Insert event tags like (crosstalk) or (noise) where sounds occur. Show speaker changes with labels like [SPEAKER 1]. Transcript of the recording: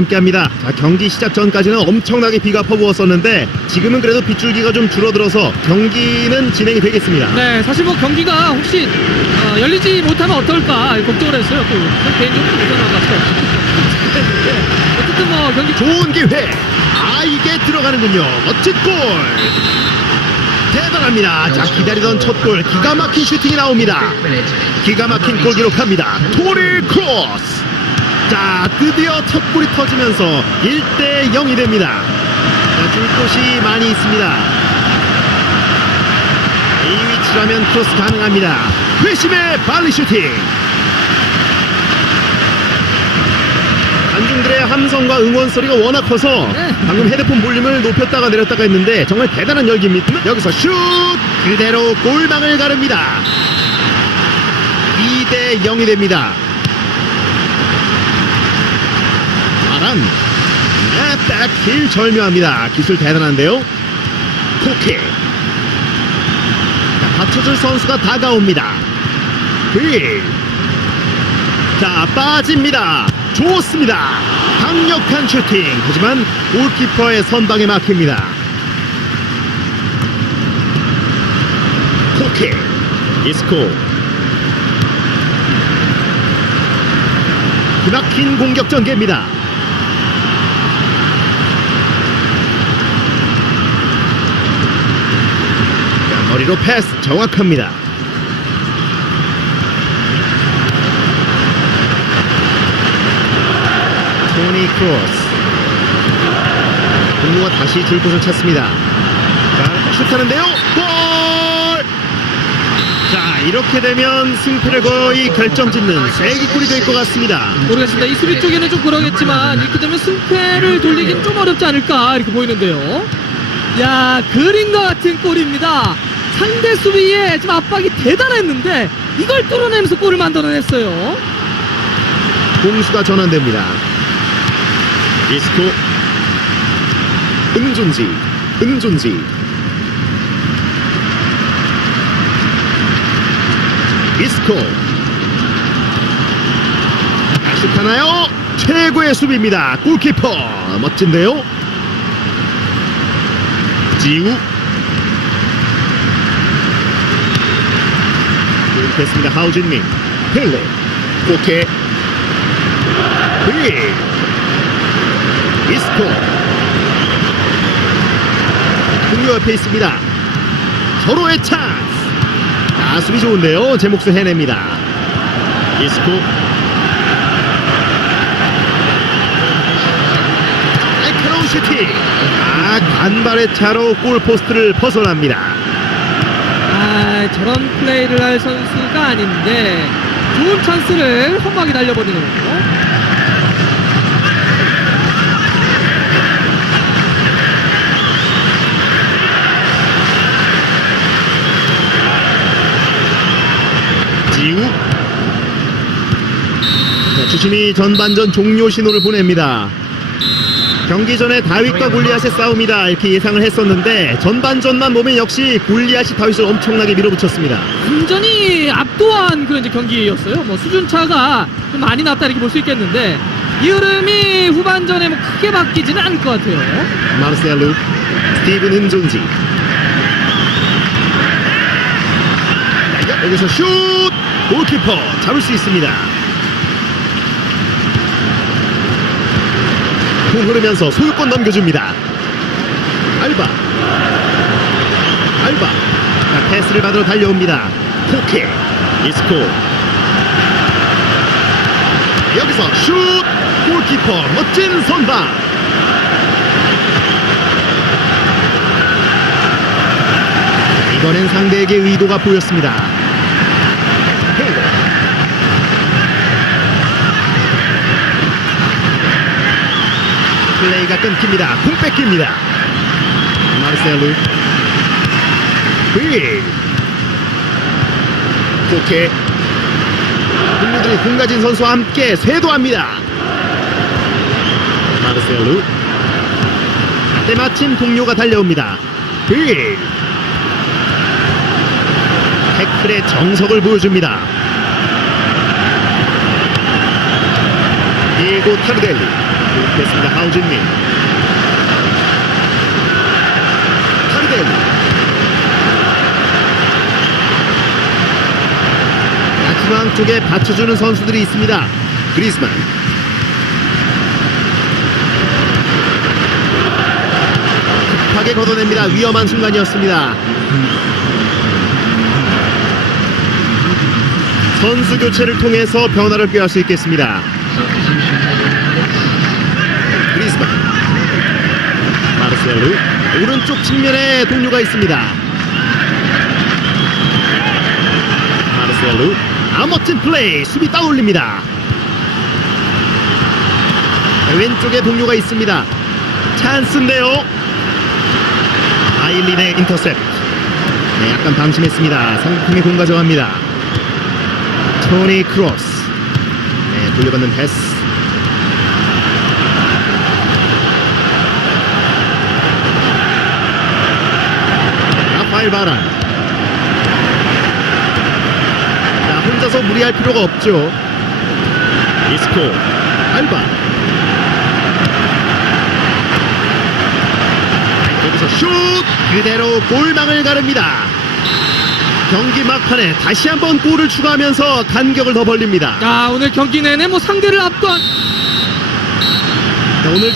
[SPEAKER 1] 함께합니다. 자, 경기 시작 전까지는 엄청나게 비가 퍼부었었는데 지금은 그래도 빗줄기가 좀 줄어들어서 경기는 진행이 되겠습니다.
[SPEAKER 2] 네, 사실 뭐 경기가 혹시 어, 열리지 못하면 어떨까 걱정을 했어요. 또저 개인적으로. 그랬는데 (laughs) 어쨌든 뭐 경기
[SPEAKER 1] 좋은 기회. 아 이게 들어가는군요. 멋진 골. 대단합니다. 자 기다리던 첫 골 기가 막힌 슈팅이 나옵니다. 기가 막힌 골 기록합니다. 토리 크로스. 자 드디어 첫 골이 터지면서 1대 0이 됩니다. 자, 줄 곳이 많이 있습니다. 이 위치라면 크로스 가능합니다. 회심의 발리 슈팅. 관중들의 함성과 응원 소리가 워낙 커서
[SPEAKER 2] 네.
[SPEAKER 1] 방금 헤드폰 볼륨을 높였다가 내렸다가 했는데 정말 대단한 열기입니다. 여기서 슛 그대로 골망을 가릅니다. 2대 0이 됩니다. 바람 네, 백힐 절묘합니다. 기술 대단한데요. 코킥 자, 받쳐줄 선수가 다가옵니다. 휠. 자 빠집니다. 좋습니다. 강력한 슈팅. 하지만 골키퍼의 선방에 막힙니다. 코킥 이스코. 기막힌 공격 전개입니다 자, 머리로 패스 정확합니다 토니 크로스 공무가 다시 줄 곳을 찾습니다 자 슛하는데요 골! 자 이렇게 되면 승패를 거의 결정짓는 세기골이 될 것 같습니다
[SPEAKER 2] 모르겠습니다. 이 수비 쪽에는 좀 그러겠지만 이렇게 되면 승패를 돌리긴 좀 어렵지 않을까 이렇게 보이는데요. 야 그림과 같은 골입니다. 상대 수비에 좀 압박이 대단했는데 이걸 뚫어내면서 골을 만들어냈어요.
[SPEAKER 1] 공수가 전환됩니다. 이스코. 은존지 은존지. 이스코. 슛 하나요? 최고의 수비입니다. 골키퍼. 멋진데요? 지우 됐습니다. 하우진민 펠레 코케 휘 이스코. 공유 옆에 있습니다. 서로의 찬스. 아 수비 좋은데요. 제 몫을 해냅니다. 이스코. 날카로운 슈팅. 아 간발의 차로 골포스트를 벗어납니다
[SPEAKER 2] 아 저런 플레이를 할 선수가 아닌데 좋은 찬스를 험하게 날려버리는 거죠.
[SPEAKER 1] 주심이 전반전 종료 신호를 보냅니다 경기 전에 다윗과 골리앗의 싸움이다 이렇게 예상을 했었는데 전반전만 보면 역시 골리앗이 다윗을 엄청나게 밀어붙였습니다
[SPEAKER 2] 완전히 압도한 그런 이제 경기였어요. 뭐 수준 차가 좀 많이 났다 이렇게 볼 수 있겠는데 이 흐름이 후반전에 뭐 크게 바뀌지는 않을 것 같아요.
[SPEAKER 1] 마르셀루 스티븐 은존지 여기서 슛 골키퍼 잡을 수 있습니다 공 흐르면서 소유권 넘겨줍니다. 알바. 알바. 자, 패스를 받으러 달려옵니다. 코케 이스코. 여기서 슛! 골키퍼 멋진 선방. 이번엔 상대에게 의도가 보였습니다. 헬로. 플레이가 끊깁니다. 공 뺏깁니다. 마르셀루. 휘. 코케. 동료들이 공 가진 선수와 함께 쇄도합니다. 마르셀루. 때마침 동료가 달려옵니다. 휘. 태클의 정석을 보여줍니다. 디에고 타르델리 됐습니다. 하우진민 타르델리 자, 중앙 쪽에 받쳐주는 선수들이 있습니다. 그리스만. 급하게 걷어냅니다. 위험한 순간이었습니다. 선수 교체를 통해서 변화를 꾀할 수 있겠습니다 마르셀루 오른쪽 측면에 동료가 있습니다. 마르셀루 아 멋진 플레이 수비 따올립니다. 왼쪽에 동료가 있습니다. 찬스인데요. 아일린의 인터셉트. 네, 약간 방심했습니다. 상품이 공 가져갑니다. 토니 크로스. 네, 돌려받는 패스 바란. 자 혼자서 무리할 필요가 없죠. 이스코. 알바. 여기서 슛! 그대로 골망을 가릅니다. 경기 막판에 다시 한번 골을 추가하면서 간격을 더 벌립니다.
[SPEAKER 2] 자, 오늘 경기 내내 뭐 상대를 압도한
[SPEAKER 1] 자, 오늘